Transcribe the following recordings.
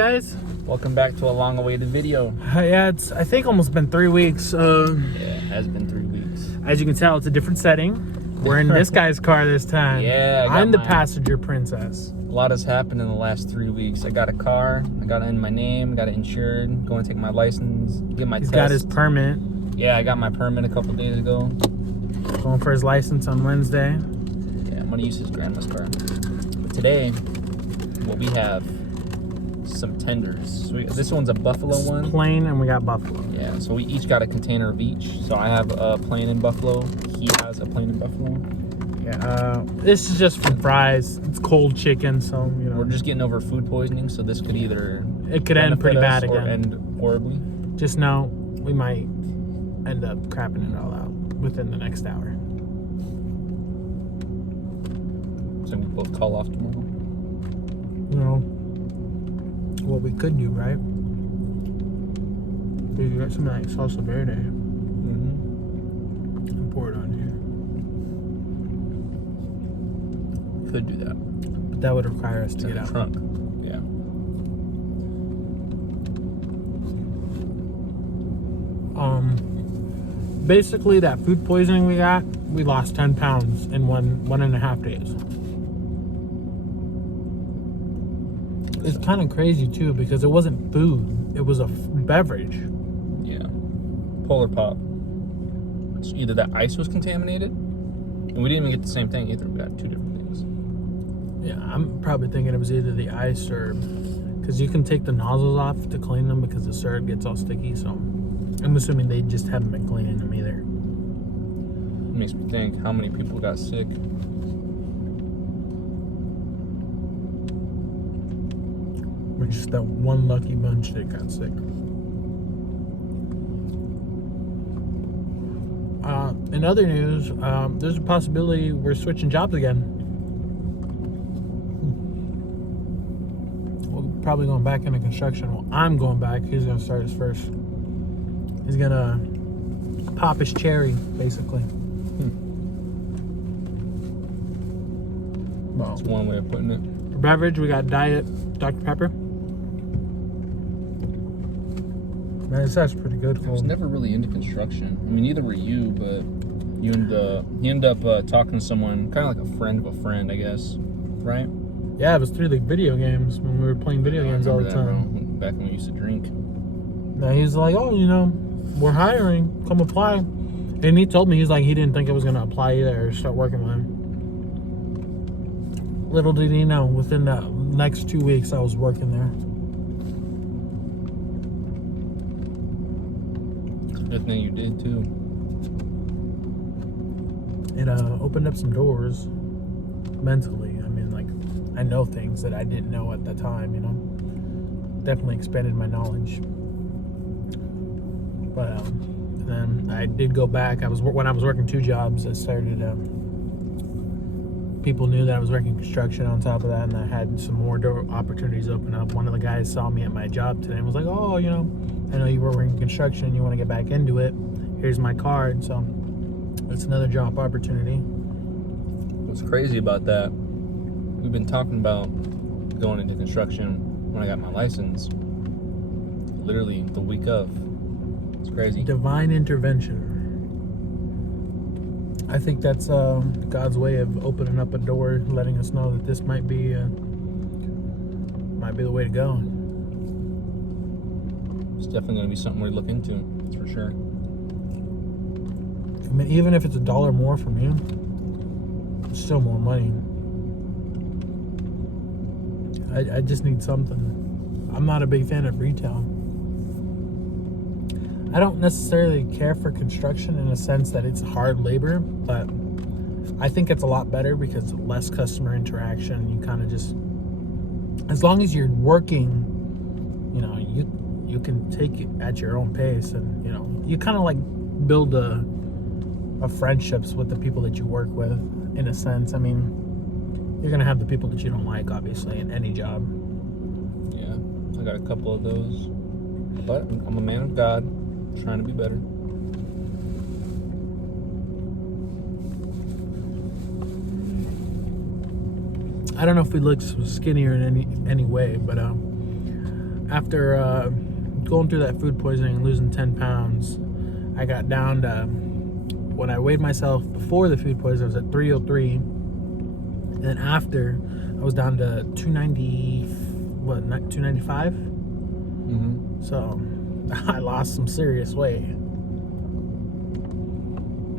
Guys, welcome back to a long-awaited video. Yeah, it's I think almost been 3 weeks. Yeah, it has been 3 weeks. As you can tell, it's a different setting. We're in this guy's car this time. Yeah, I'm the passenger princess. A lot has happened in the last 3 weeks. I got a car, I got it in my name, got it insured, going to take my license, get my test. He's got his permit. Yeah, I got my permit a couple days ago. Going for his license on Wednesday. Yeah, I'm gonna use his grandma's car. But today, what we have, some tenders. So this one's a buffalo one. Plain, and we got buffalo. Yeah, so we each got a container of each. So I have a plain and buffalo. He has a plain and buffalo. Yeah, this is just from fries. It's cold chicken, so you know. We're just getting over food poisoning, so this could either end pretty bad or again. end horribly. Just know we might end up crapping it all out within the next hour. So we both call off tomorrow. You know what we could do, right? We could get some like salsa verde and pour it on here. Could do that. But that would require us to get out. Trunk. Yeah. Basically that food poisoning we got, we lost 10 pounds in one and a half days. It's kind of crazy too because it wasn't food, it was a beverage. Yeah. Polar Pop. So either that ice was contaminated, and we didn't even get the same thing either. We got two different things. Yeah, I'm probably thinking it was either the ice or because you can take the nozzles off to clean them because the syrup gets all sticky. So I'm assuming they just haven't been cleaning them either. It makes me think how many people got sick. We're just that one lucky bunch that got sick. In other news, there's a possibility we're switching jobs again. We're probably going back into construction. Well, I'm going back. He's going to start his first. He's going to pop his cherry, basically. Well, That's one way of putting it. for beverage, we got Diet Dr. Pepper. Man, that's pretty good. I was never really into construction. I mean, neither were you, but you ended up talking to someone, kind of like a friend of a friend, I guess, right? Yeah, it was through the video games when we were playing video games all the time. Back when we used to drink. Now he's like, oh, you know, we're hiring. Come apply. And he told me, he's like, he didn't think I was going to apply either or start working with him. Little did he know, within the next 2 weeks, I was working there. Good thing you did too. It opened up some doors mentally. I mean, like, I know things that I didn't know at the time, you know. Definitely expanded my knowledge. But then I did go back. When I was working 2 jobs, I started. People knew that I was working construction on top of that, and I had some more door opportunities open up. One of the guys saw me at my job today and was like, "Oh, you know, I know you were working construction. You want to get back into it? Here's my card." So it's another job opportunity. What's crazy about that? We've been talking about going into construction when I got my license. Literally the week of. It's crazy. Divine intervention. I think that's God's way of opening up a door, letting us know that this might be the way to go. It's definitely going to be something we look into. That's for sure. I mean, even if it's $1 more from you, it's still more money. I just need something. I'm not a big fan of retail. I don't necessarily care for construction in a sense that it's hard labor, but I think it's a lot better because less customer interaction. You kind of just, as long as you're working, you know, you can take it at your own pace, and you know, you kind of like build a friendships with the people that you work with, in a sense. I mean, you're gonna have the people that you don't like, obviously, in any job. Yeah, I got a couple of those, but I'm a man of God. Trying to be better. I don't know if we look skinnier in any way, but after going through that food poisoning and losing 10 pounds, I got down to, when I weighed myself before the food poisoning, I was at 303. And then after, I was down to 295? Mm-hmm. So I lost some serious weight.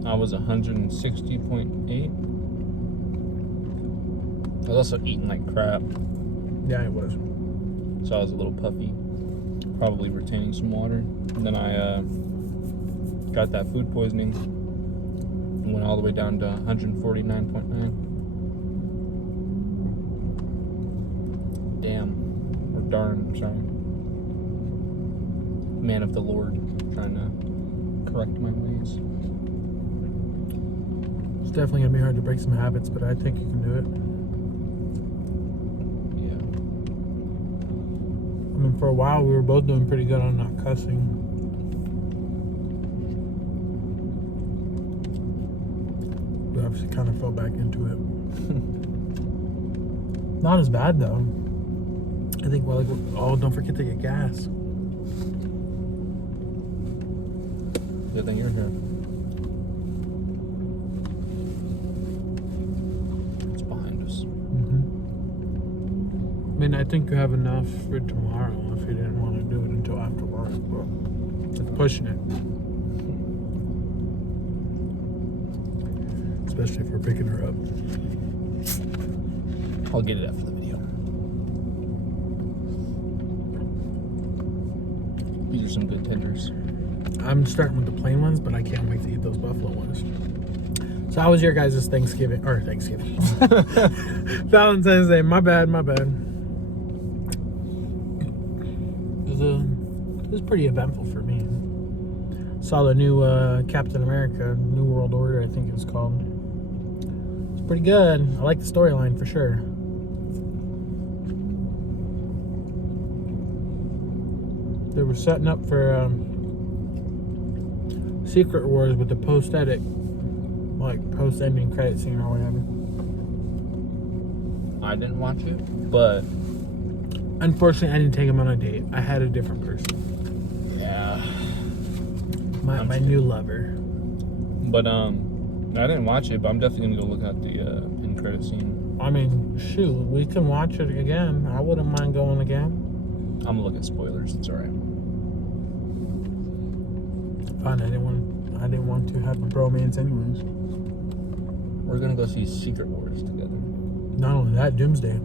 I was 160.8. I was also eating like crap, Yeah, it was. so I was a little puffy. Probably retaining some water. And then I got that food poisoning. Went all the way down to 149.9. Damn. Or darn, I'm sorry. Man of the Lord. Trying to correct my ways. It's definitely gonna be hard to break some habits, but I think you can do it. Yeah. I mean, for a while, we were both doing pretty good on not cussing. We obviously kind of fell back into it. Not as bad, though. I think, well, like, oh, don't forget to get gas. Good thing you're here. It's behind us. Mm-hmm. I mean, I think you have enough for tomorrow if you didn't want to do it until after work, but it's pushing it. Especially if we're picking her up. I'll get it after the video. These are some good tenders. I'm starting with the plain ones, but I can't wait to eat those buffalo ones. So how was your guys' Thanksgiving? Valentine's Day. My bad. It was pretty eventful for me. Saw the new Captain America, New World Order, I think it was called. It's pretty good. I like the storyline for sure. They were setting up for Secret Wars with the post-ending credit scene or whatever. I didn't watch it, but Unfortunately, I didn't take him on a date. I had a different person. yeah. My new lover. But I didn't watch it, but I'm definitely gonna go look at the end credit scene. I mean, shoot, we can watch it again. I wouldn't mind going again. I'm gonna look at spoilers. It's alright. Fine, I didn't want to have a bromance anyways. We're gonna go see Secret Wars together. Not only that, Doomsday.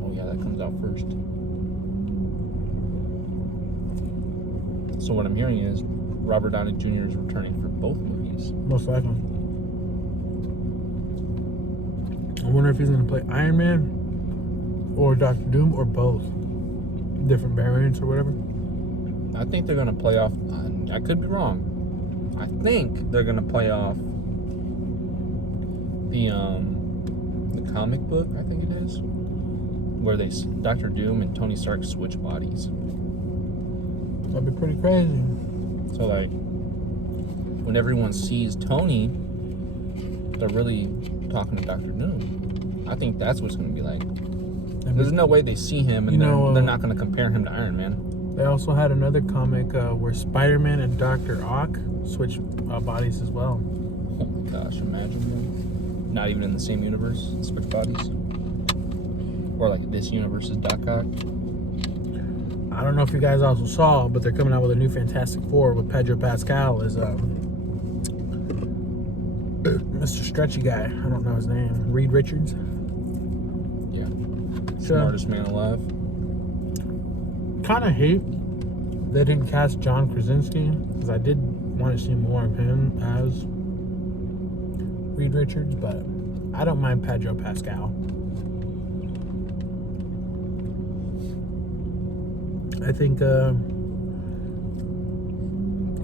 Oh yeah, that comes out first. So what I'm hearing is Robert Downey Jr. is returning for both movies. Most likely. I wonder if he's going to play Iron Man or Doctor Doom or both. Different variants or whatever. I think they're gonna play off. I could be wrong. I think they're gonna play off the comic book. I think it is where Doctor Doom and Tony Stark switch bodies. That'd be pretty crazy. So like, when everyone sees Tony, they're really talking to Doctor Doom. I think that's what it's gonna be like. There's no way they see him and they're not gonna compare him to Iron Man. They also had another comic where Spider-Man and Dr. Ock switch bodies as well. Oh my gosh, imagine that. Not even in the same universe, switch bodies. Or like this universe is Doc Ock. I don't know if you guys also saw, but they're coming out with a new Fantastic Four with Pedro Pascal as Mr. Stretchy guy. I don't know his name. Reed Richards. Yeah. Smartest man alive. Kind of hate they didn't cast John Krasinski, because I did want to see more of him as Reed Richards, but I don't mind Pedro Pascal. I think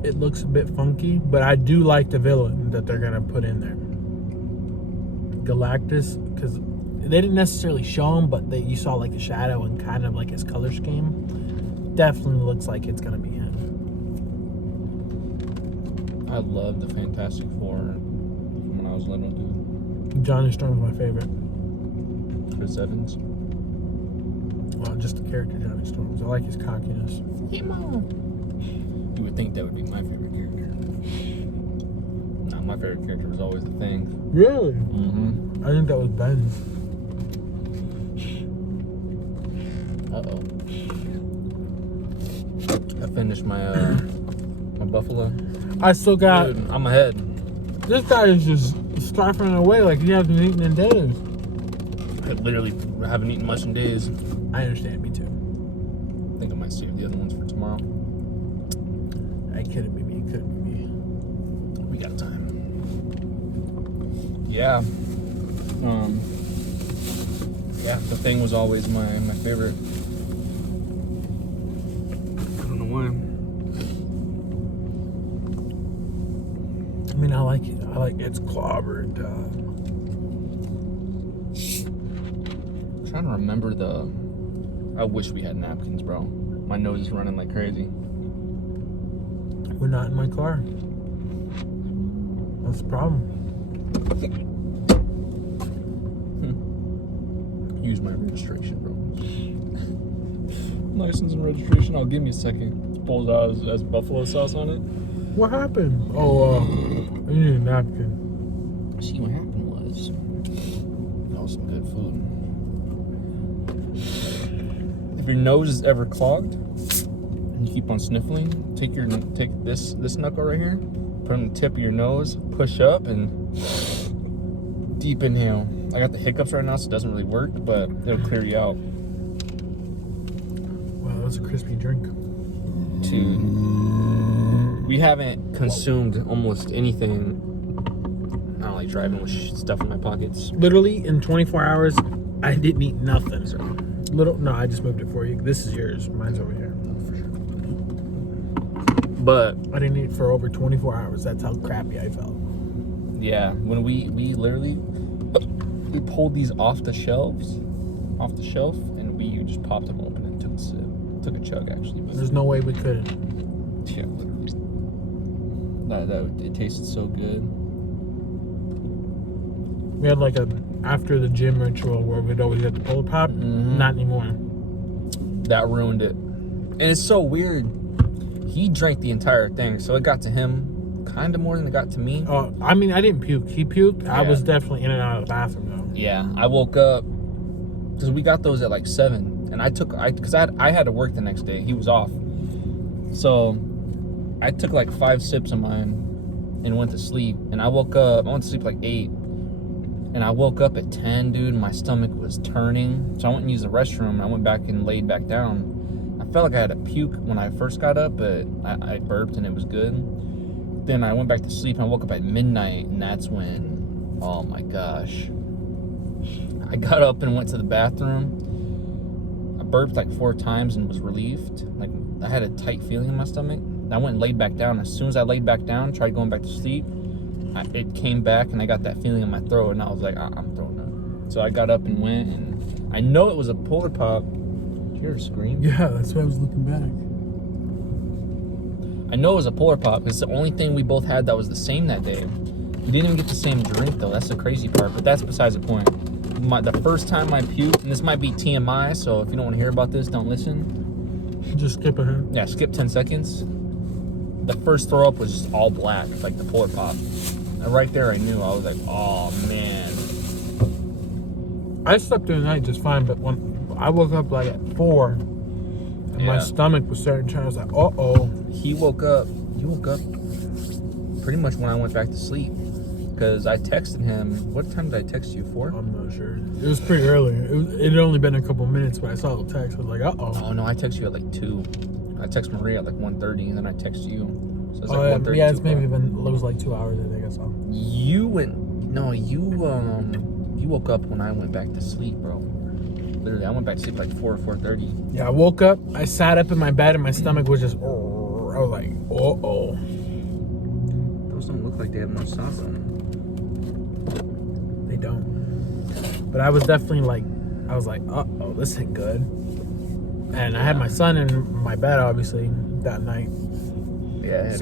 it looks a bit funky, but I do like the villain that they're gonna put in there, Galactus, because they didn't necessarily show him, but you saw like the shadow and kind of like his color scheme. Definitely looks like it's gonna be him. I love the Fantastic Four from when I was little, dude. Johnny Storm's my favorite. Chris Evans. Well, just the character Johnny Storms. I like his cockiness. Hey, Mom. You would think that would be my favorite character. No, my favorite character was always the Thing. Really? Mm-hmm. I think that was Ben. Uh-oh. I finished my my buffalo. I still got... Dude, I'm ahead. This guy is just starving away like he hasn't eaten in days. I literally haven't eaten much in days. I understand, me too. I think I might save the other ones for tomorrow. It couldn't be me, couldn't be me. We got time. Yeah. Yeah, the Thing was always my favorite. I don't know why. I mean, I like it. I like it's clobbered. I'm trying to remember I wish we had napkins, bro. My nose is running like crazy. We're not in my car. That's the problem. Use my registration, bro. License and registration. I'll give me a second. It pulls out as buffalo sauce on it. What happened? Oh, I need a napkin. See, what happened was that was some good food. If your nose is ever clogged and you keep on sniffling, take this knuckle right here, put it on the tip of your nose, push up, and deep inhale. I got the hiccups right now, so it doesn't really work, but it'll clear you out. Wow, that was a crispy drink. Dude, we haven't consumed almost anything. I don't like driving with stuff in my pockets. Literally, in 24 hours, I didn't eat nothing. So. No, I just moved it for you. This is yours. Mine's over here. But I didn't eat for over 24 hours. That's how crappy I felt. Yeah, when we literally we pulled these off the shelf, and we just popped them open and took a sip. Took a chug actually. But there's no way we could. Yeah, literally. It tasted so good. We had like a after the gym ritual where we'd always get the pull pop. Mm-hmm. Not anymore. That ruined it. And it's so weird. He drank the entire thing, so it got to him kind of more than it got to me. I mean, I didn't puke. He puked. Yeah. I was definitely in and out of the bathroom though. Yeah, I woke up because we got those at like 7, and because I had to work the next day. He was off, so I took like 5 sips of mine and went to sleep. And I went to sleep like 8. And I woke up at 10, dude. My stomach was turning. So I went and used the restroom. And I went back and laid back down. I felt like I had a puke when I first got up, but I burped and it was good. Then I went back to sleep and I woke up at midnight. And that's when, oh my gosh. I got up and went to the bathroom. I burped like 4 times and was relieved. Like I had a tight feeling in my stomach. I went and laid back down. As soon as I laid back down, tried going back to sleep, it came back and I got that feeling in my throat and I was like, I'm throwing up. So I got up and went, and I know it was a Polar Pop. Did you hear her scream? Yeah, that's why I was looking back. I know it was a Polar Pop because it's the only thing we both had that was the same that day. We didn't even get the same drink though. That's the crazy part, but that's besides the point. The first time I puked, and this might be TMI, so if you don't want to hear about this, don't listen. Just skip ahead. Yeah, skip 10 seconds. The first throw up was just all black, like the Polar Pop. And right there, I knew. I was like, "Oh man." I slept through the night just fine, but when I woke up like at 4, and my stomach was starting to turn, I was like, "Uh-oh." He woke up. You woke up pretty much when I went back to sleep, because I texted him. What time did I text you for? I'm not sure. It was pretty early. It had only been a couple minutes when I saw the text. I was like, "Uh-oh." Oh no, I texted you at like 2. I texted Maria at like 1:30, and then I texted you. So it's like 1:30. Yeah, it's maybe been. It was like 2 hours. I think I saw. You woke up when I went back to sleep, bro. Literally, I went back to sleep like 4:30. Yeah, I woke up. I sat up in my bed, and my stomach was just. I was like, "Uh-oh." Those don't look like they have much sauce on them. They don't. But I was definitely like, "Uh-oh, this ain't good." And I had my son in my bed, obviously, that night. Yeah,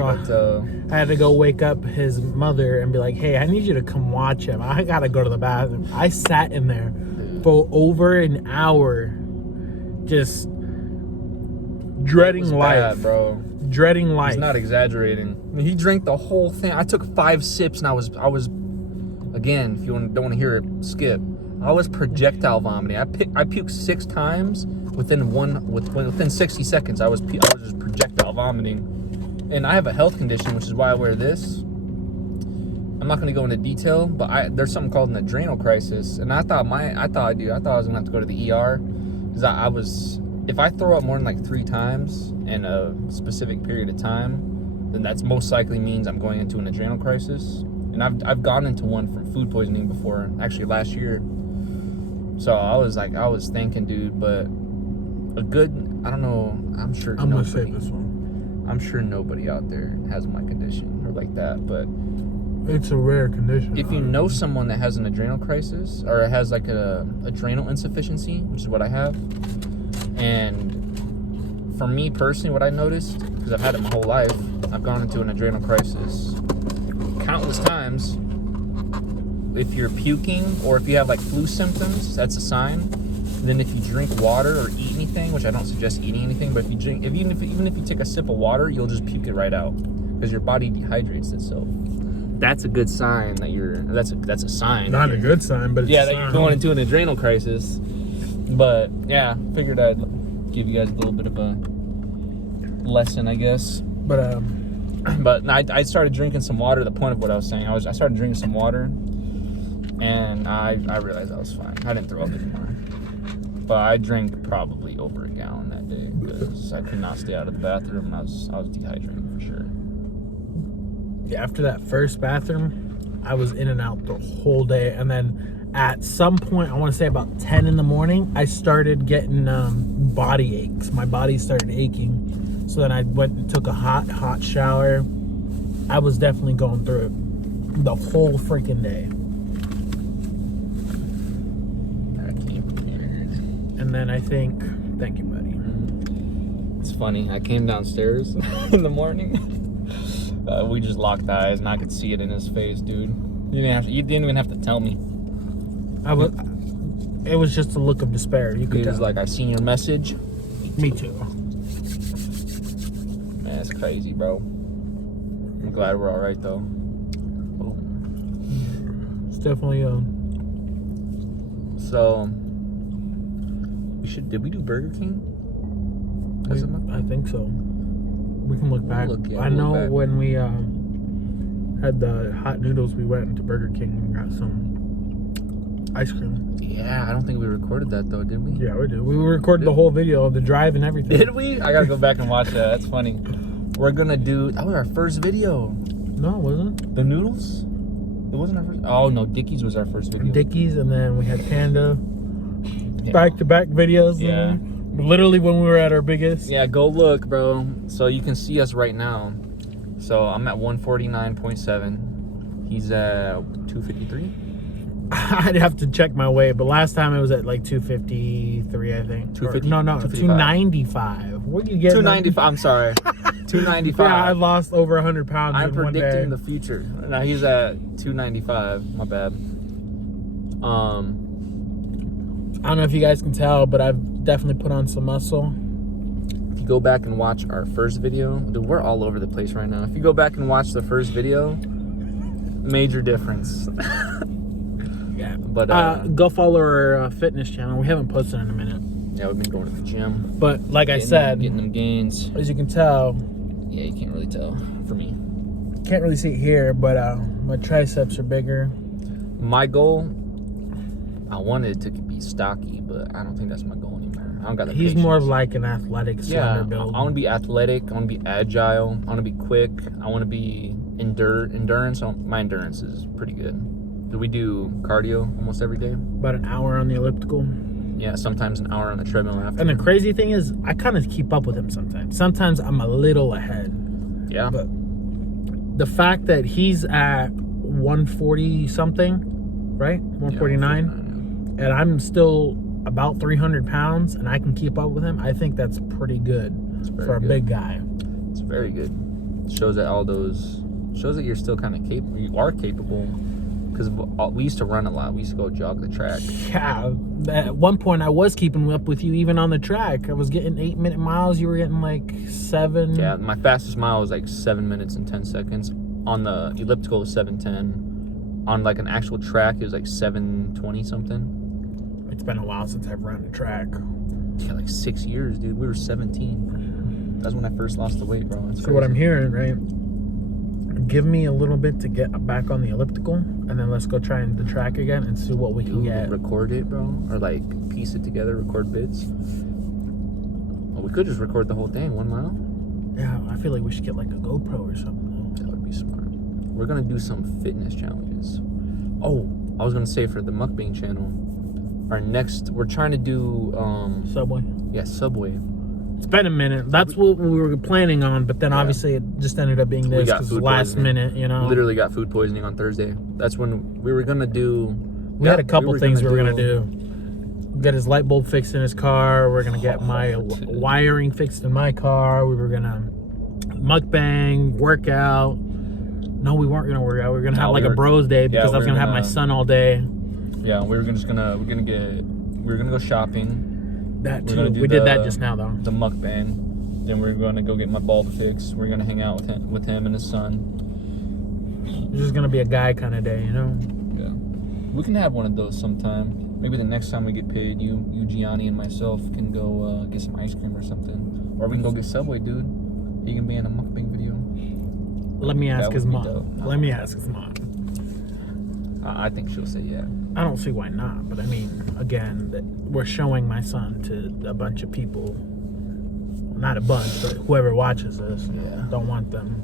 I had to go wake up his mother and be like, "Hey, I need you to come watch him. I gotta go to the bathroom." I sat in there for over an hour just dreading life, bad, bro. Dreading life. He's not exaggerating. I mean, he drank the whole thing. I took 5 sips and I was again, if you don't want to hear it, skip. I was projectile vomiting. I puked 6 times within 60 seconds. I was just projectile vomiting. And I have a health condition, which is why I wear this. I'm not going to go into detail, but there's something called an adrenal crisis, and I thought I was going to have to go to the ER, because if I throw up more than like 3 times in a specific period of time, then that's most likely means I'm going into an adrenal crisis. And I've gone into one from food poisoning before, actually last year. So I was thinking, dude, but I don't know, I'm sure I'm going to say this one. I'm sure nobody out there has my condition or like that, but it's a rare condition. If you know someone that has an adrenal crisis or has like a adrenal insufficiency, which is what I have, and for me personally, what I noticed, because I've had it my whole life, I've gone into an adrenal crisis countless times. If you're puking or if you have like flu symptoms, that's a sign. Then if you drink water or eat anything, which I don't suggest eating anything, but if you drink, even if you take a sip of water, you'll just puke it right out because your body dehydrates itself. That's a good sign that that's a sign. Not a good sign, but it's that you're going into an adrenal crisis. But yeah, figured I'd give you guys a little bit of a lesson, I guess. But I started drinking some water. The point of what I was saying, I started drinking some water, and I realized I was fine. I didn't throw up anymore. But I drank probably over a gallon that day because I could not stay out of the bathroom, and I was dehydrated for sure. Yeah, after that first bathroom, I was in and out the whole day, and then at some point, I want to say about 10 in the morning, I started getting body aches. My body started aching, so then I went and took a hot shower. I was definitely going through it the whole freaking day. And then thank you, buddy. It's funny. I came downstairs in the morning. We just locked eyes, and I could see it in his face, dude. You didn't even have to tell me. It was just a look of despair. You could He was tell. like, "I seen your message." Me too. Man, it's crazy, bro. I'm glad we're all right though. It's definitely So did we do Burger King? I think so. We can look back. I know look back. when we had the hot noodles, we went into Burger King and got some ice cream. Yeah, I don't think we recorded that though, did we? Yeah, we did. We recorded the whole video of the drive and everything. Did we? I gotta go back and watch that. That's funny. We're gonna do. That was our first video. No, it wasn't. The noodles? It wasn't our first. Oh no, Dickies was our first video. Dickies, and then we had Panda. Yeah. Back-to-back videos. Yeah. Literally when we were at our biggest. Yeah, go look, bro. So you can see us right now. So I'm at 149.7. He's at 253. I'd have to check my weight, but last time it was at like 253, I think. 250? No, 255. 295. What do you get? 295. I'm sorry. 295. Yeah, I lost over 100 pounds I'm in one day. predicting the future. Now he's at 295. My bad. I don't know if you guys can tell, but I've definitely put on some muscle. If you go back and watch our first video, dude, we're all over the place right now. If you go back and watch the first video, major difference. Yeah. But go follow our fitness channel. We haven't posted in a minute. yeah, we've been going to the gym. But like I said, getting them gains. as you can tell, Yeah, you can't really tell for me. can't really see it here, but my triceps are bigger. My goal, I wanted it to be stocky, but I don't think that's my goal anymore. I don't got the He's patience. more of like an athletic, slender build. I want to be athletic. I want to be agile. I want to be quick. I want to be endurance. My endurance is pretty good. We do cardio almost every day. About an hour on the elliptical. Yeah, sometimes an hour on the treadmill after. And the crazy thing is, I kind of keep up with him sometimes. Sometimes I'm a little ahead. Yeah. But the fact that he's at 140 something, right? 149. And I'm still about 300 pounds, and I can keep up with him. I think that's pretty good for a big guy. It's very good. Shows that you're still kind of capable. You are capable, because we used to run a lot. We used to go jog the track. Yeah, at one point I was keeping up with you even on the track. I was getting 8-minute miles. You were getting like 7. Yeah, my fastest mile was like 7 minutes and 10 seconds. On the elliptical, it was 7:10. On like an actual track, it was like 7:20 something. It's been a while since I've run a track. Yeah, like 6 years, dude. We were 17. That's when I first lost the weight, bro. That's so what I'm hearing, right? Give me a little bit to get back on the elliptical, and then let's go try the track again and see what we can get. Record it, bro, or like piece it together, record bits. Well, we could just record the whole thing, 1 mile. Yeah, I feel like we should get like a GoPro or something. That would be smart. We're gonna do some fitness challenges. Oh, I was gonna say for the mukbang channel, we're trying to do Subway. Yeah, Subway. It's been a minute. That's what we were planning on, but then obviously it just ended up being this because last minute, you know. Literally got food poisoning on Thursday. That's when we were gonna do. We had a couple things we were gonna do. Get his light bulb fixed in his car. We're gonna get my wiring fixed in my car. We were gonna mukbang, workout. No, we weren't gonna work out. We were gonna have like a bros day because I was gonna have my son all day. Yeah, we were gonna go shopping. That too. We did that just now though. The mukbang. Then we're gonna go get my bulb fixed. We're gonna hang out with him and his son. It's just gonna be a guy kind of day, you know. Yeah, we can have one of those sometime. Maybe the next time we get paid, you, Gianni, and myself can go get some ice cream or something, or we can go get Subway, dude. He can be in a mukbang video. Let me ask his mom. Let me ask his mom. I think she'll say yeah. I don't see why not, but I mean, again, we're showing my son to a bunch of people. Not a bunch, but whoever watches this. Yeah. Don't want them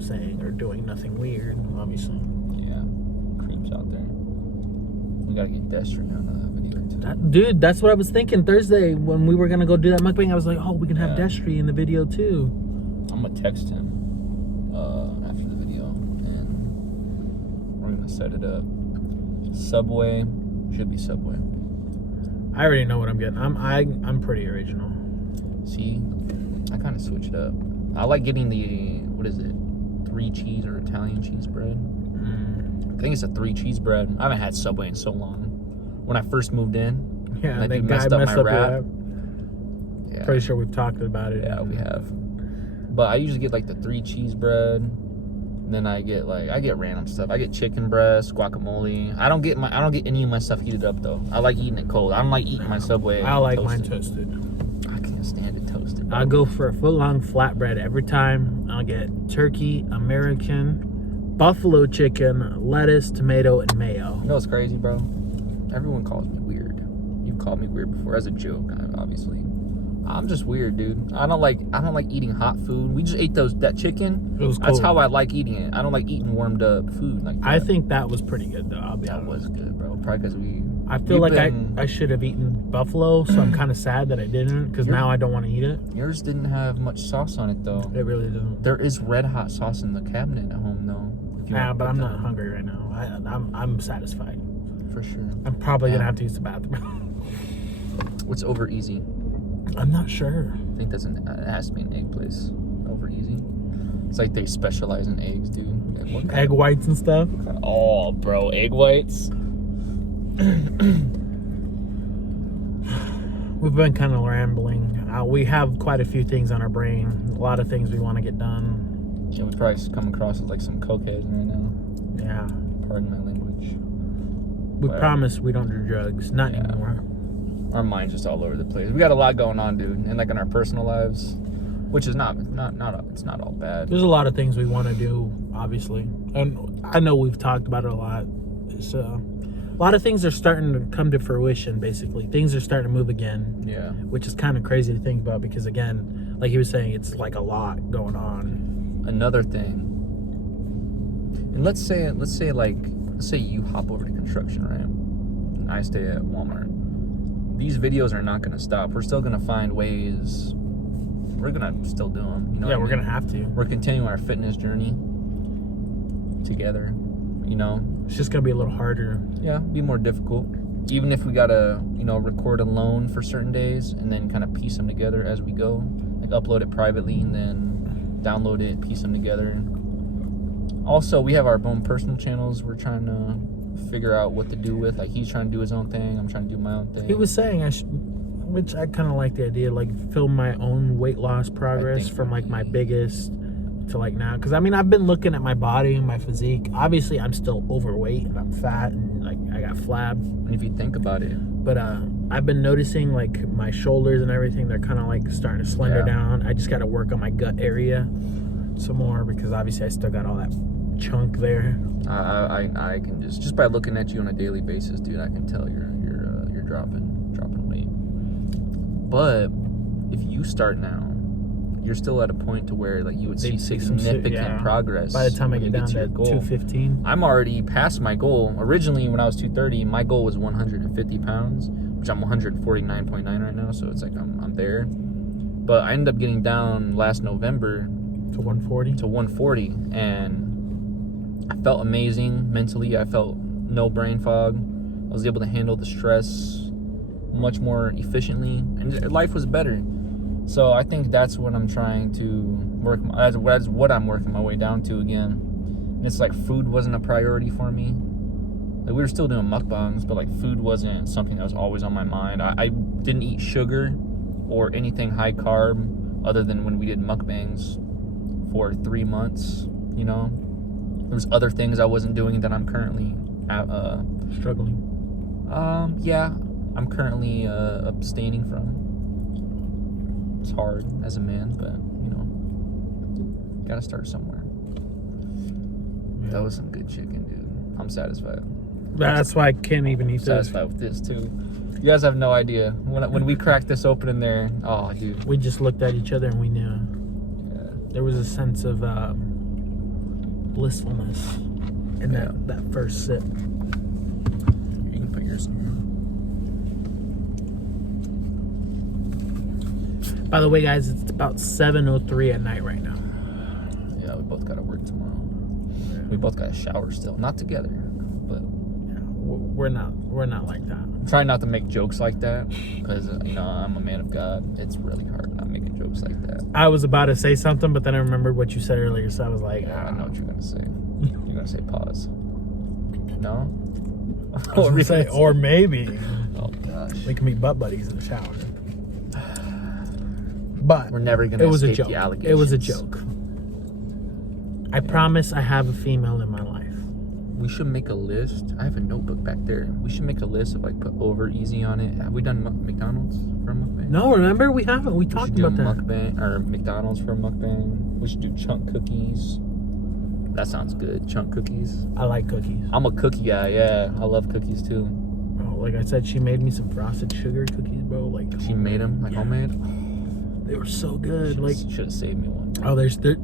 saying or doing nothing weird, obviously. Yeah. Creeps out there. We gotta get Destro on that video too. Dude, that's what I was thinking Thursday when we were gonna go do that mukbang. I was like, oh, we can have Destry in the video too. I'm gonna text him after the video, and we're gonna set it up. Subway should be Subway. I already know what I'm getting. I'm pretty original. See, I kind of switched up. I like getting the 3 cheese or Italian cheese bread. I think it's a 3 cheese bread. I haven't had Subway in so long. When I first moved in, yeah, that guy messed up my wrap. Yeah. Pretty sure we've talked about it. Yeah, we have. But I usually get like the 3 cheese bread. And then I get random stuff. I get chicken breast, guacamole. I don't get any of my stuff heated up though. I like eating it cold. I don't like eating my Subway. I like mine toasted. I can't stand it toasted, bro. I go for a foot-long flatbread every time. I'll get turkey, American, buffalo chicken, lettuce, tomato, and mayo. You know what's crazy, bro? Everyone calls me weird. You've called me weird before as a joke, obviously. I'm just weird, dude. I don't like eating hot food. We just ate that chicken. It was cold. That's how I like eating it. I don't like eating warmed up food like that. I think that was pretty good though. I'll be honest. That was good, bro. Probably because I feel like I should have eaten buffalo, so I'm kind of sad that I didn't, because now I don't want to eat it. Yours didn't have much sauce on it though. It really didn't. There is red hot sauce in the cabinet at home though. Yeah, but I'm not hungry right now. I'm satisfied. For sure. I'm probably gonna have to use the bathroom. What's Over Easy? I'm not sure. I think it has to be an egg place. Over Easy. It's like they specialize in eggs, dude. Egg whites and stuff. Oh, bro, egg whites. We've been kind of rambling. We have quite a few things on our brain. A lot of things we want to get done. Yeah, we probably come across as like some cokeheads right now. Yeah. Pardon my language. We promise we don't do drugs. Not anymore. Our mind's just all over the place. We got a lot going on, dude, and like in our personal lives, which is it's not all bad. There's a lot of things we want to do, obviously, and I know we've talked about it a lot. So a lot of things are starting to come to fruition. Basically, things are starting to move again. Yeah, which is kind of crazy to think about because, again, like he was saying, it's like a lot going on. Another thing, and let's say you hop over to construction, right? And I stay at Walmart. These videos are not going to stop. We're still going to find ways. We're going to still do them. You know we're going to have to. We're continuing our fitness journey together, you know. It's just going to be a little harder. Yeah, be more difficult. Even if we got to, record alone for certain days and then kind of piece them together as we go. Like upload it privately and then download it, piece them together. Also, we have our own personal channels we're trying to figure out what to do with. Like, he's trying to do his own thing. I'm trying to do my own thing. He was saying which I kind of like the idea, like film my own weight loss progress from like my biggest to like now. Because I mean, I've been looking at my body and my physique. Obviously, I'm still overweight and I'm fat and like I got flab. And if you think about it. But I've been noticing like my shoulders and everything, they're kind of like starting to slender down. I just got to work on my gut area some more because obviously I still got all that chunk there. I can just by looking at you on a daily basis, dude, I can tell you're dropping weight. But if you start now, you're still at a point to where like you would see significant progress by the time I get down to 215. I'm already past my goal. Originally, when I was 230, my goal was 150 pounds, which I'm 149.9 right now. So it's like I'm there. But I ended up getting down last November to 140, and I felt amazing mentally. I felt no brain fog. I was able to handle the stress much more efficiently, and life was better. So I think that's what I'm trying to work. That's what I'm working my way down to again. And it's like food wasn't a priority for me. Like, we were still doing mukbangs, but like food wasn't something that was always on my mind. I didn't eat sugar or anything high carb other than when we did mukbangs for 3 months. You know, there's other things I wasn't doing that I'm currently struggling. Yeah, I'm currently abstaining from. It's hard as a man, but you know, gotta start somewhere. Yeah. That was some good chicken, dude. I'm satisfied. That's why I can't even eat this. Satisfied with this too. You guys have no idea when we cracked this open in there. Oh, dude. We just looked at each other and we knew. Yeah. There was a sense of blissfulness in that first sip. You can put yours in here. By the way, guys, it's about 7:03 at night right now. Yeah, we both got to work tomorrow. Yeah. We both got to shower still. Not together, but yeah, we're not like that. I'm trying not to make jokes like that because you know I'm a man of God. It's really hard not making jokes like that. I was about to say something, but then I remembered what you said earlier, so I was like, I know what you're gonna say. You're gonna say pause. No. Or maybe. Oh gosh. We can be butt buddies in the shower. But we're never gonna escape the allegations. It was a joke. I promise I have a female in my life. We should make a list. I have a notebook back there. We should make a list of like put over easy on it. Have we done McDonald's for a mukbang? No, remember we haven't. We talked about that. Mukbang or McDonald's for a mukbang. We should do chunk cookies. That sounds good. Chunk cookies. I like cookies. I'm a cookie guy. Yeah, I love cookies too. Oh, like I said, she made me some frosted sugar cookies, bro. Like she made them, like homemade. They were so good. Like should have saved me one. Oh,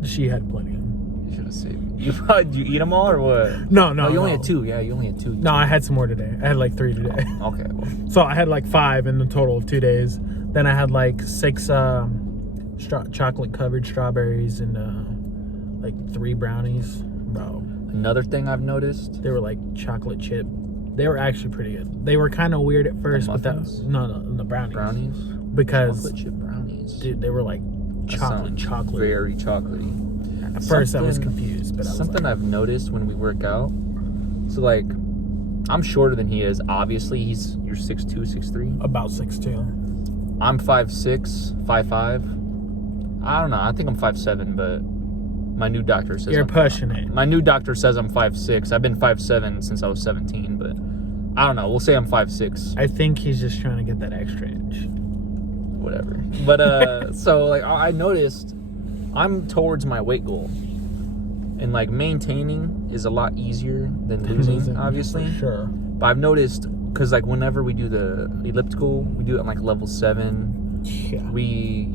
she had plenty. You should have saved me. Did you eat them all or what? No. You only had 2. Yeah, you only had 2. No, I had some more today. I had like 3 today. Oh, okay. Well. So I had like 5 in the total of 2 days. Then I had like 6 chocolate covered strawberries and like 3 brownies, bro. Another thing I've noticed. They were like chocolate chip. They were actually pretty good. They were kind of weird at first, but the brownies. Brownies. Because chocolate chip brownies. Dude, they were like chocolate. Very chocolatey. At first I was confused, but something I've noticed when we work out. So like, I'm shorter than he is. Obviously, you're 6'2", 6'3". About 6'2". I'm 5'6", 5'5". I don't know. I think I'm 5'7", but my new doctor says you're pushing it. My new doctor says I'm 5'6". I've been 5'7" since I was 17, but I don't know. We'll say I'm 5'6". I think he's just trying to get that extra inch. Whatever. But so like I noticed I'm towards my weight goal, and like maintaining is a lot easier than losing, obviously. For sure. But I've noticed because like whenever we do the elliptical, we do it at like level 7. Yeah. We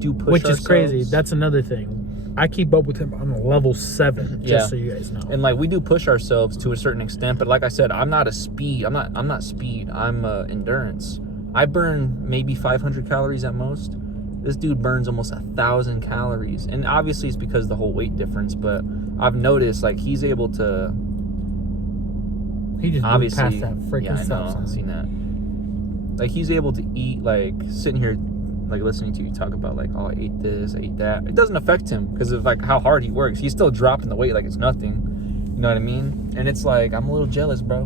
do push which ourselves. Is crazy. That's another thing. I keep up with him on level 7, just so you guys know. And like we do push ourselves to a certain extent, but like I said, I'm not speed. I'm endurance. I burn maybe 500 calories at most. This dude burns almost 1,000 calories, and obviously it's because of the whole weight difference. But I've noticed like he's able to. He just obviously moved past that freaking stop sign. I've seen that. Like he's able to eat like sitting here like listening to you talk about like, oh, I ate this, I ate that. It doesn't affect him because of like how hard he works. He's still dropping the weight like it's nothing. You know what I mean? And it's like, I'm a little jealous, bro.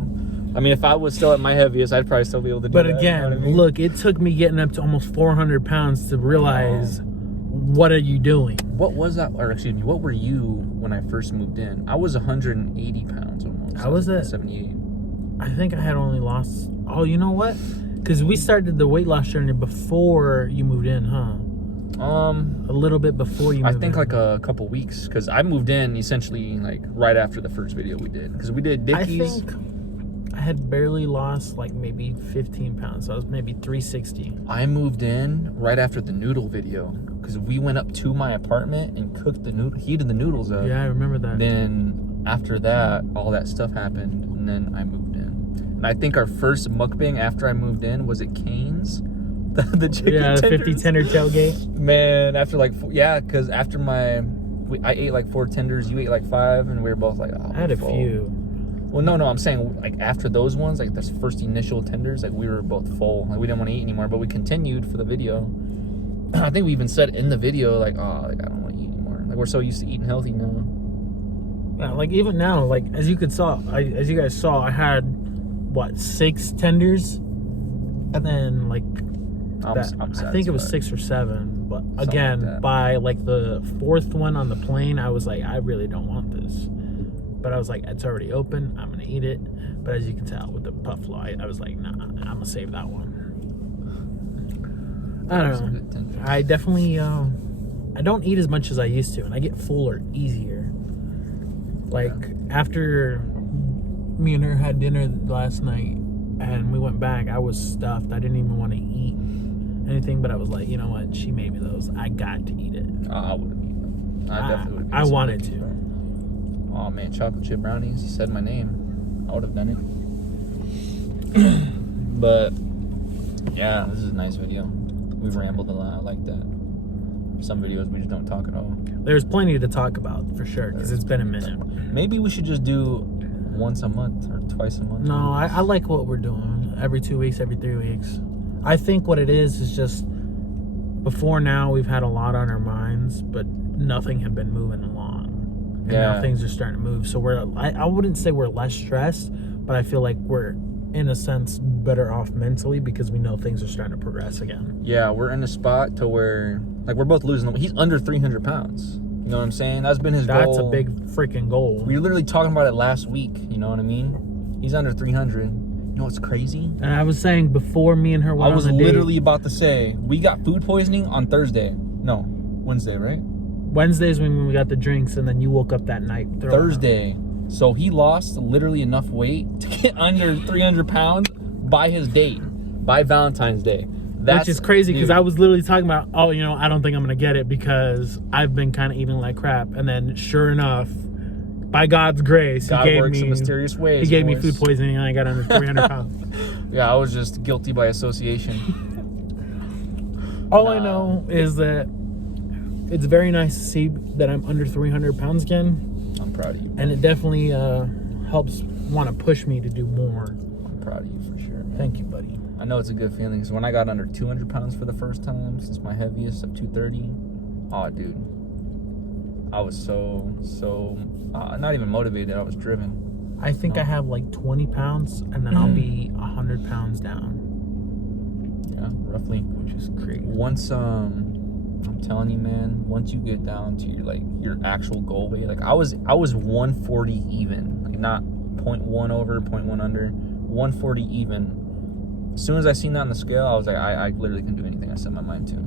I mean, if I was still at my heaviest, I'd probably still be able to do but that. But again, you know what I mean? Look, it took me getting up to almost 400 pounds to realize, what are you doing? What was that? Or excuse me, what were you when I first moved in? I was 180 pounds almost. I was at 78. I think I had only lost. Oh, you know what? Because we started the weight loss journey before you moved in, huh? A little bit before you moved in. I think like a couple weeks, because I moved in essentially like right after the first video we did. Because we did Dickies. I think I had barely lost like maybe 15 pounds. So I was maybe 360. I moved in right after the noodle video, because we went up to my apartment and cooked the noodle, heated the noodles up. Yeah, I remember that. Then after that, all that stuff happened, and then I moved in. And I think our first mukbang after I moved in was at Cane's. The chicken the tenders. 50 tender tailgate. Man, after like, because after I ate like 4 tenders, you ate like 5, and we were both like, oh, I had a full. few. Well, no, I'm saying like after those ones, like the first initial tenders, like we were both full. Like we didn't want to eat anymore, but we continued for the video. I think we even said in the video, like, oh, like I don't want to eat anymore. Like we're so used to eating healthy now. Yeah, like even now, like as you guys saw, I had what 6 tenders, and then like I think it was 6 or 7. But again, like by like the 4th one on the plane, I was like, I really don't want this. But I was like, it's already open. I'm gonna eat it. But as you can tell with the buffalo, I was like, nah, I'm gonna save that one. I don't know. I definitely I don't eat as much as I used to, and I get fuller easier. Like after me and her had dinner last night and we went back, I was stuffed. I didn't even want to eat anything, but I was like, you know what? She made me those. I got to eat it. I would have eaten them. I definitely would have. I wanted to. Oh man, chocolate chip brownies. You said my name. I would have done it. But yeah, this is a nice video. We rambled a lot. I like that. Some videos we just don't talk at all. There's plenty to talk about for sure, because it's been a minute. Maybe we should just do once a month or twice a month. No, I like what we're doing. Every 2 weeks, every 3 weeks. I think what it is just before now we've had a lot on our minds, but nothing had been moving along. And now things are starting to move. So I wouldn't say we're less stressed, but I feel like we're in a sense better off mentally because we know things are starting to progress again. Yeah, we're in a spot to where like we're both losing. He's under 300 pounds. You know what I'm saying? That's been his goal. That's a big freaking goal. We were literally talking about it last week. You know what I mean? He's under 300. You know what's crazy? And I was saying before me and her went on the date. I was literally about to say we got food poisoning on Thursday. No, Wednesday, right? Wednesday's when we got the drinks, and then you woke up that night. Thursday. So he lost literally enough weight to get under 300 pounds by his date, by Valentine's Day. Which is crazy because I was literally talking about, oh, you know, I don't think I'm going to get it because I've been kind of eating like crap. And then sure enough, by God's grace, God works in mysterious ways. He gave me food poisoning and I got under 300 pounds. Yeah, I was just guilty by association. All I know is that it's very nice to see that I'm under 300 pounds again. I'm proud of you. And it definitely helps want to push me to do more. I'm proud of you for sure, man. Thank you, buddy. I know it's a good feeling because when I got under 200 pounds for the first time since my heaviest of 230, oh, dude, I was so not even motivated. I was driven. I think I have like 20 pounds and then I'll be 100 pounds down. Yeah, roughly. Which is crazy. Once, I'm telling you, man, once you get down to your actual goal weight, like I was 140 even, like not 0.1 over, 0.1 under, 140 even. As soon as I seen that on the scale, I was like, I literally can do anything I set my mind to.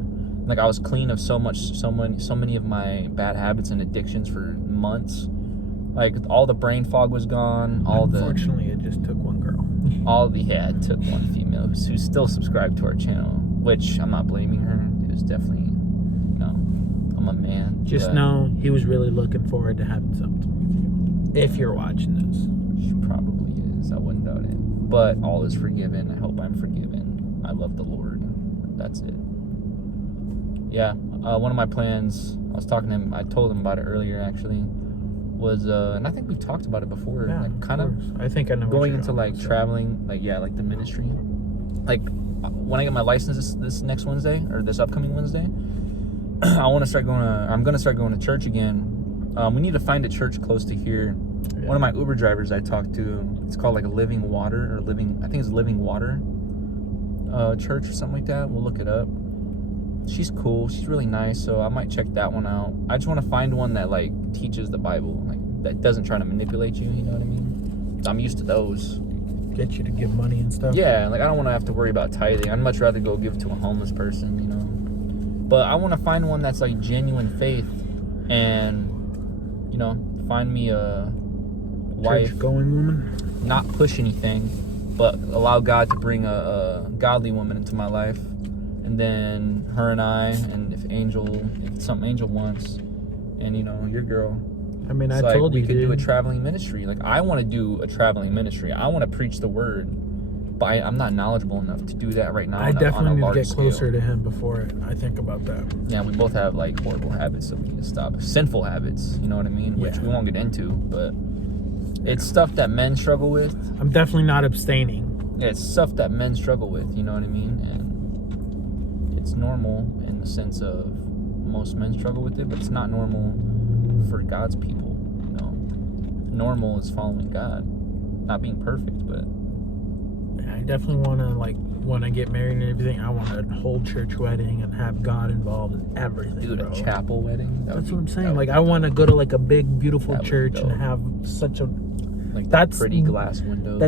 Like I was clean of so many of my bad habits and addictions for months. Like all the brain fog was gone. Unfortunately, it just took one girl. It took one female who still subscribed to our channel, which I'm not blaming her. It was definitely, I'm a man. Just know he was really looking forward to having something with you. If you're watching this. She probably is. I wouldn't doubt it. But all is forgiven. I hope I'm forgiven. I love the Lord. That's it. Yeah. One of my plans, I was talking to him, I told him about it earlier actually, was, and I think we've talked about it before, yeah, like kind of I think I know going into like traveling, like the ministry. Like when I get my license this next Wednesday, or this upcoming Wednesday, I'm gonna start going to church again. We need to find a church close to here. One of my Uber drivers I talked to, it's called like a Living Water, I think it's Living Water church or something like that. We'll look it up. She's cool. She's really nice, so I might check that one out. I just want to find one that like teaches the Bible, like that doesn't try to manipulate you. You know what I mean? I'm used to those. Get you to give money and stuff. Yeah, like I don't want to have to worry about tithing. I'd much rather go give it to a homeless person, you know. But I want to find one that's like genuine faith, and you know, find me a wife, church-going woman. Not push anything, but allow God to bring a godly woman into my life, and then her and I, and if something Angel wants, and you know, your girl. I mean, I like told you, we could dude. do a traveling ministry. Like I want to do a traveling ministry. I want to preach the word, but I'm not knowledgeable enough to do that right now. I definitely need to get closer scale. to him before I think about that. Yeah, we both have like horrible habits that we need to stop. Sinful habits, you know what I mean? Which we won't get into, but it's stuff that men struggle with. I'm definitely not abstaining. Yeah, it's stuff that men struggle with, you know what I mean? And it's normal in the sense of most men struggle with it, but it's not normal for God's people, you know. Normal is following God, not being perfect, but I definitely want to, like, when I get married and everything, I want a whole church wedding and have God involved in everything. dude, bro. a chapel wedding. That's what I'm saying. Like, I want to go to like a big, beautiful church and have such a like that's pretty glass windows.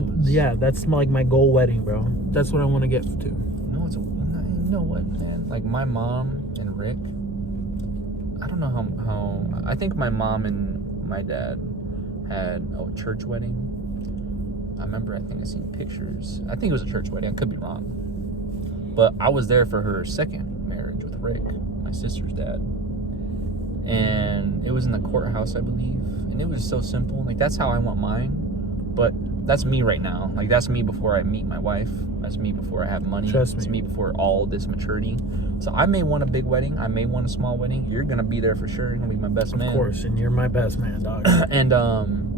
That's like my goal wedding, bro. That's what I want to get to. No, you know what, man? Like my mom and Rick. I don't know how. I think my mom and my dad had a church wedding. I remember. I think I seen pictures. I think it was a church wedding. I could be wrong, but I was there for her second marriage with Rick, my sister's dad, and it was in the courthouse, I believe. And it was so simple. Like that's how I want mine. But that's me right now. Like that's me before I meet my wife. That's me before I have money. Trust me. It's me before all this maturity. So I may want a big wedding. I may want a small wedding. You're gonna be there for sure. You're gonna be my best man. Of course, and you're my best man, dog. And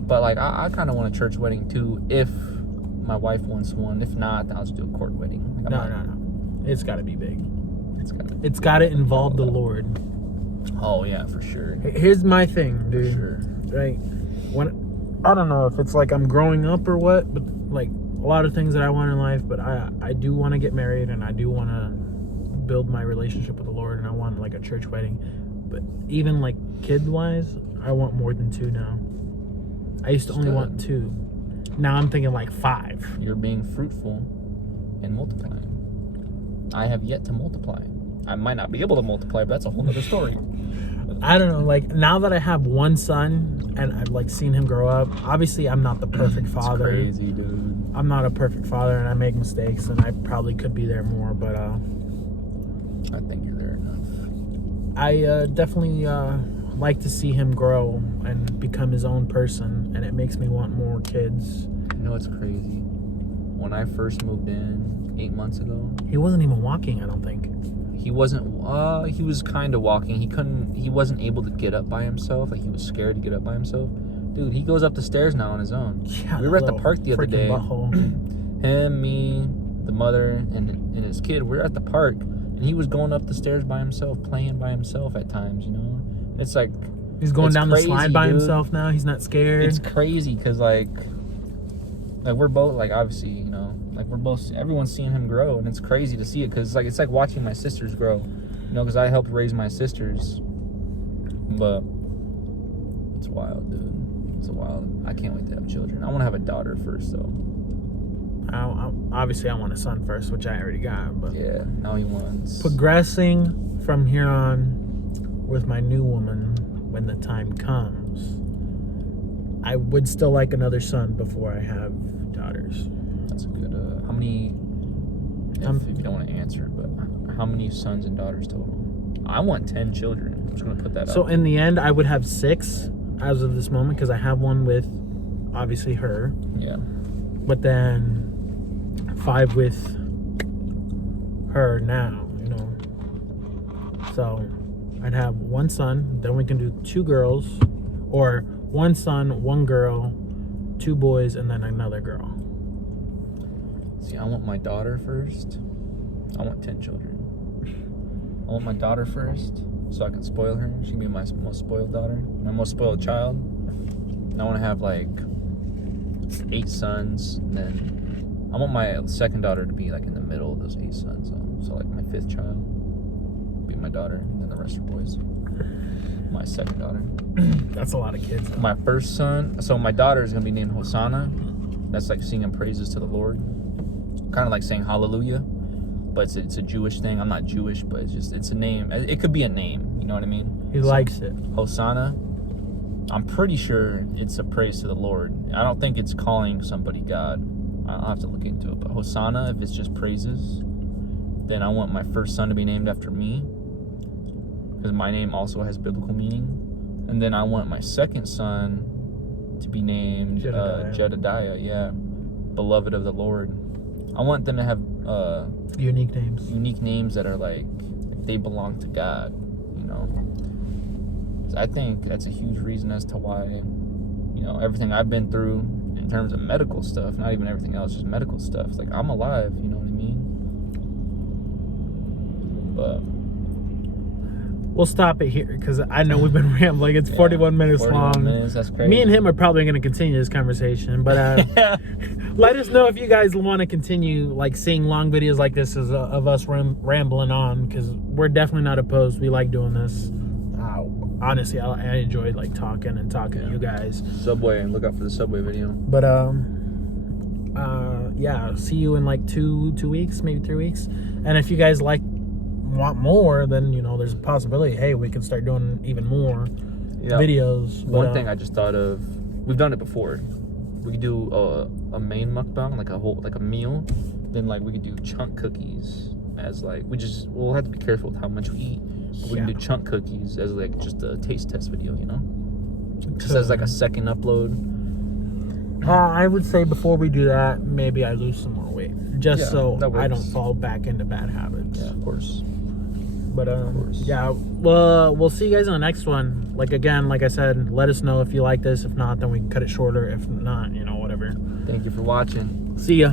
but like I kind of want a church wedding too, if my wife wants one. If not, then I'll just do a court wedding. Like, No. It's got to be big. It's got to involve the Lord. Oh yeah, for sure. Here's my thing, dude. For sure. Right? I don't know if it's like I'm growing up or what, but like a lot of things that I want in life, but I do want to get married, and I do want to build my relationship with the Lord, and I want like a church wedding. But even like kid wise, I want more than 2 now. I used to only want 2. Now I'm thinking like 5. You're being fruitful and multiplying. I have yet to multiply. I might not be able to multiply, but that's a whole other story. I don't know, like now that I have one son and I've like seen him grow up, obviously I'm not the perfect father. It's crazy, dude. I'm not a perfect father, and I make mistakes, and I probably could be there more, but I think you're there enough. I definitely like to see him grow and become his own person, and it makes me want more kids. You know what's crazy? When I first moved in 8 months ago, He wasn't even walking, I don't think. he wasn't. He was kind of walking. He wasn't able to get up by himself. Like he was scared to get up by himself. Dude, he goes up the stairs now on his own. Yeah, We were at the park the other day. Butthole. Him, me, the mother, and his kid. We were at the park, and he was going up the stairs by himself, playing by himself at times. You know, it's like He's going down crazy, the slide by dude. himself now. He's not scared. It's crazy because like we're both like obviously, you know, like we're both, everyone's seeing him grow, and it's crazy to see it because it's like watching my sisters grow, you know, because I helped raise my sisters. But it's wild, dude. It's wild. I can't wait to have children. I want to have a daughter first, though. Obviously I want a son first, which I already got, but Yeah, now he wants. progressing from here on with my new woman when the time comes, I would still like another son before I have daughters. That's a good. How many? If you don't want to answer, but how many sons and daughters total? I want 10 children. I'm just gonna put that So up. in the end, I would have 6 as of this moment, because I have one with obviously her, Yeah. but then 5 with her now, you know. So I'd have 1 son, then we can do 2 girls, or 1 son, 1 girl, 2 boys, and then another girl. See, I want my daughter first, I want 10 children. I want my daughter first, so I can spoil her. She can be my most spoiled daughter, my most spoiled child. And I want to have like 8 sons, and then I want my second daughter to be like in the middle of those 8 sons. So like my 5th child will be my daughter, and then the rest are boys. My second daughter. That's a lot of kids. My first son. So my daughter is gonna be named Hosanna. That's like singing praises to the Lord. Kind of like saying hallelujah, but it's a Jewish thing. I'm not Jewish, but it's a name. It could be a name. You know what I mean? He likes it. Hosanna. I'm pretty sure it's a praise to the Lord. I don't think it's calling somebody God. I'll have to look into it. But Hosanna, if it's just praises, then I want my first son to be named after me, because my name also has biblical meaning. And then I want my second son to be named Jedediah. Yeah, beloved of the Lord. I want them to have unique names that are like they belong to God, you know. So I think that's a huge reason as to why, you know, everything I've been through in terms of medical stuff, not even everything else, just medical stuff. Like, I'm alive, you know what I mean? But we'll stop it here, because I know we've been rambling. It's 41 minutes 41 long. minutes, that's crazy. Me and him are probably going to continue this conversation, but let us know if you guys want to continue like seeing long videos like this of us rambling on, because we're definitely not opposed. We like doing this. Honestly, I enjoyed like talking to you guys. Subway, look out for the Subway video. But yeah, see you in like 2 weeks, maybe 3 weeks. And if you guys want more, then, you know, there's a possibility, hey, we can start doing even more videos. But, one thing I just thought of, we've done it before. We could do a main mukbang, like a meal. Then like we could do chunk cookies as like, we'll have to be careful with how much we eat. We can do chunk cookies as like just a taste test video, you know? Just as like a second upload. I would say before we do that, maybe I lose some more weight, just so I don't fall back into bad habits. Yeah, of course. But yeah, well, we'll see you guys in the next one. Like I said, let us know if you like this. If not, then we can cut it shorter. If not, you know, whatever. Thank you for watching. See ya.